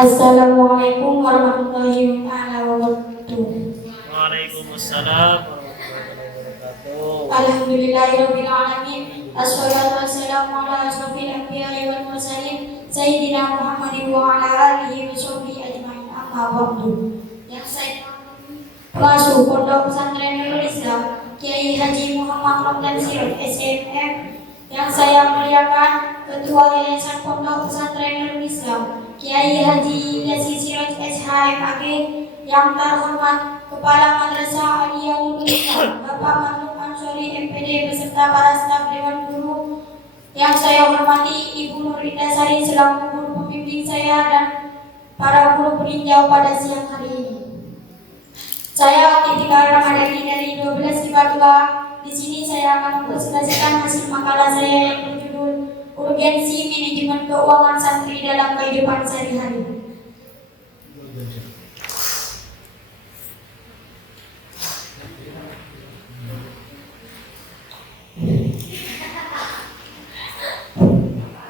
Assalamualaikum warahmatullahi wabarakatuh. Waalaikumsalam warahmatullahi wabarakatuh. Alhamdulillahirabbil alamin. Assalatu wassalamu ala asyrofil anbiya'i wal mursalin sayyidina Muhammadin wa ala alihi washabbihi ajmain. Amma ba'du. Yang saya pengasuh Pondok Pesantren Nurul Islam Kiai Haji Muhammad Ramdan Sirot SMM, yang saya muliakan Ketua Yayasan Pondok Pesantren Nurul Islam Kiai Haji Yasi Siroj SHMAG, yang terhormat Kepala Madrasah Aliyah Nurul Islam Bapak Matlub Ansori MPD beserta para staf Dewan Guru, yang saya hormati Ibu Nur Indasari selaku guru pembimbing saya dan para guru peninjau pada siang hari ini. Saya Titika Ramadhani dari 12 IPA 2. Di sini saya akan mempresentasikan hasil makalah saya yang berjudul Urgensi Manajemen Keuangan Santri dalam Kehidupan Sehari-hari.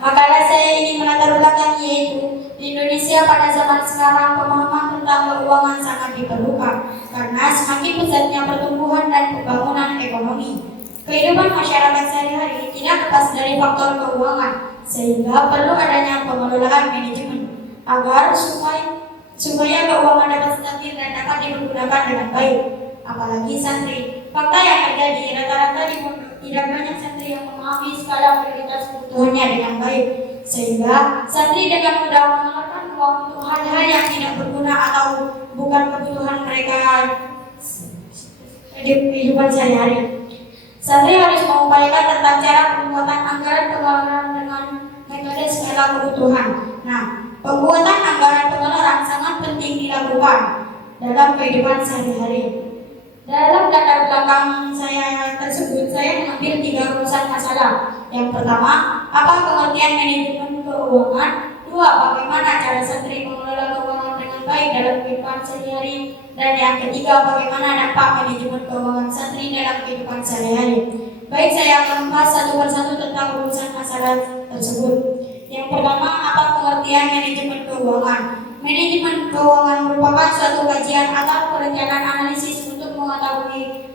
Makalah saya ini melatar belakang yaitu di Indonesia pada zaman sekarang pemahaman tentang keuangan sangat diperlukan karena semakin pesatnya pertumbuhan dan pembangunan ekonomi. Kehidupan masyarakat sehari-hari tidak lepas dari faktor keuangan, sehingga perlu adanya pengelolaan manajemen agar supaya keuangan dapat stabil dan dapat dipergunakan dengan baik. Apalagi santri, fakta yang terjadi rata-rata di pondok tidak banyak santri yang memahami skala prioritas kebutuhannya dengan baik, sehingga santri dengan mudah mengeluarkan uang untuk hal-hal yang tidak berguna atau bukan kebutuhan mereka di kehidupan sehari-hari. Santri harus mengupayakan tentang cara pembuatan anggaran pengeluaran dengan metode skala kebutuhan. Nah, pembuatan anggaran pengeluaran sangat penting dilakukan dalam kehidupan sehari-hari. Dalam latar belakang saya tersebut, saya mengambil 3 urusan masalah. Yang pertama, apa pengertian manajemen keuangan? 2, bagaimana cara santri mengelola keuangan dengan baik dalam kehidupan sehari-hari? Dan yang ketiga, bagaimana dampak manajemen keuangan santri dalam kehidupan sehari-hari? Baik, saya akan membahas satu persatu tentang urusan masalah tersebut. Yang pertama, apa pengertian manajemen keuangan? Manajemen keuangan merupakan suatu kajian atau perencanaan analisis untuk mengetahui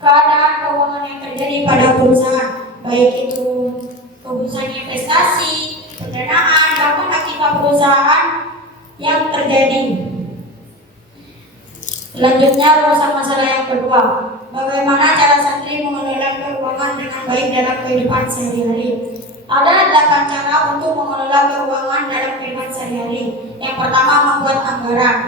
keadaan keuangan yang terjadi pada perusahaan, baik itu keputusan investasi, pendanaan, bahkan aktivitas perusahaan yang terjadi. Selanjutnya, urusan masalah yang kedua, bagaimana cara santri mengelola keuangan dengan baik dalam kehidupan sehari-hari. Ada 8 cara untuk mengelola keuangan dalam kehidupan sehari-hari. Yang pertama, membuat anggaran.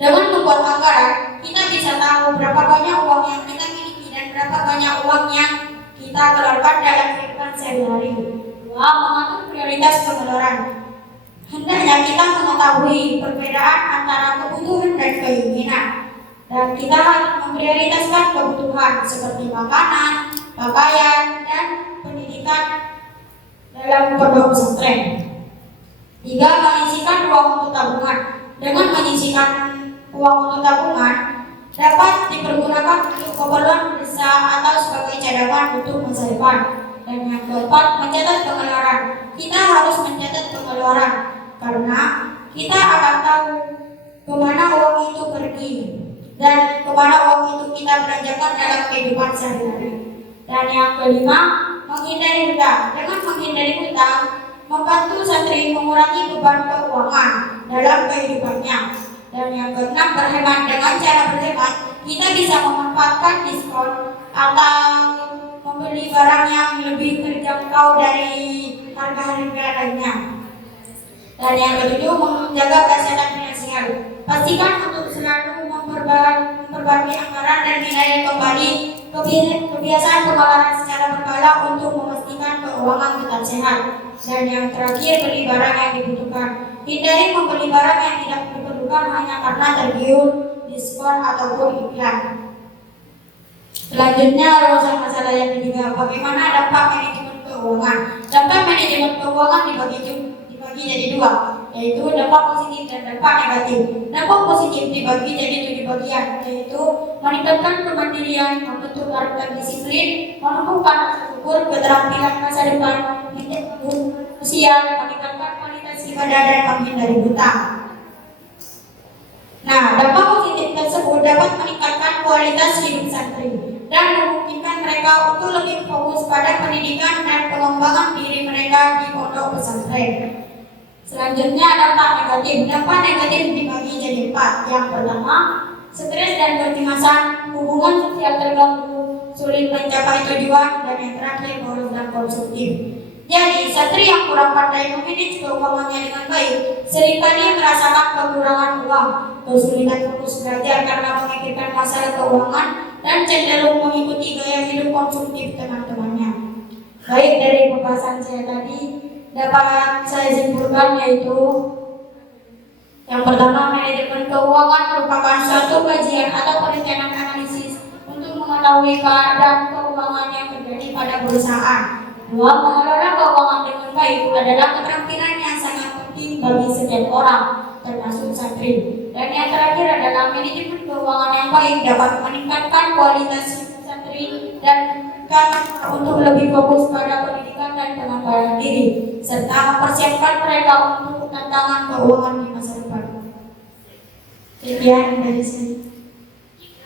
Dengan membuat anggaran, kita bisa tahu berapa banyak uang yang kita miliki dan berapa banyak uang yang kita keluarkan dalam kehidupan sehari-hari. 2, mengatur prioritas pengeluaran. Hendaknya kita mengetahui perbedaan antara kebutuhan dan keinginan, dan kita harus memprioritaskan kebutuhan seperti makanan, pakaian, dan pendidikan dalam pondok pesantren. 3, menyisihkan uang untuk tabungan. Dengan menyisihkan uang untuk tabungan dapat dipergunakan untuk keperluan mendesak atau sebagai cadangan untuk masa depan. Dan yang keempat, mencatat pengeluaran. Kita harus mencatat pengeluaran karena kita akan tahu kemana uang itu pergi dan kemana uang itu kita belanjakan dalam kehidupan sehari-hari. Dan yang kelima, menghindari hutang. Dengan menghindari hutang, membantu santri mengurangi beban keuangan dalam kehidupannya. Dan yang keenam, berhemat. Dengan cara berhemat, kita bisa memanfaatkan diskon atau membeli barang yang lebih terjangkau dari harga-harga lainnya. Dan yang ketujuh, menjaga kesehatan finansial. Pastikan untuk selalu memperbarui anggaran dan nilai kembali kebiasaan pengeluaran secara berkala untuk memastikan keuangan tetap sehat. Dan yang terakhir, beli barang yang dibutuhkan. Hindari membeli barang yang tidak diperlukan hanya karena tergiur diskon ataupun iklan. Selanjutnya, urusan masalah yang ketiga, bagaimana dampak manajemen keuangan. Dampak manajemen keuangan dibagi jadi 2, yaitu dampak positif dan dampak negatif. Dampak positif dibagi jadi 7 bagian, yaitu meningkatkan kemandirian, membentuk karakter disiplin, menumbuhkan rasa syukur, keterampilan masa depan, meningkatkan sosial, meningkatkan kualitas hidup waspada dan menghindari hutang. Nah, dampak positif tersebut dapat meningkatkan kualitas hidup santri dan memungkinkan mereka untuk lebih fokus pada pendidikan dan pengembangan diri mereka di pondok pesantren. Selanjutnya dampak negatif. Dampak negatif dibagi jadi 4. Yang pertama, stres dan kecemasan, hubungan sosial terganggu, sulit mencapai tujuan, dan yang terakhir bolos dan konsumtif. Jadi, santri yang kurang pandai memanage keuangannya dengan baik seringkali merasakan kekurangan uang, kesulitan fokus belajar karena memikirkan masalah keuangan, dan cenderung mengikuti gaya hidup konsumtif teman-temannya. Baik, dari pembahasan saya tadi dapat saya simpulkan yaitu yang pertama, manajemen keuangan merupakan suatu kajian atau perencanaan analisis untuk mengetahui keadaan keuangan yang terjadi pada perusahaan. 2. Mengelola keuangan dengan baik adalah keterampilan yang sangat penting bagi setiap orang, termasuk santri. Dan yang terakhir adalah manajemen keuangan yang baik dapat meningkatkan kualitas hidup santri dan untuk lebih fokus pada pendidikan dan pengembangan diri, serta mempersiapkan mereka untuk tantangan keuangan di masa depan. Sekian dari saya.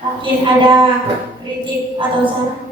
Mungkin ada kritik atau saran.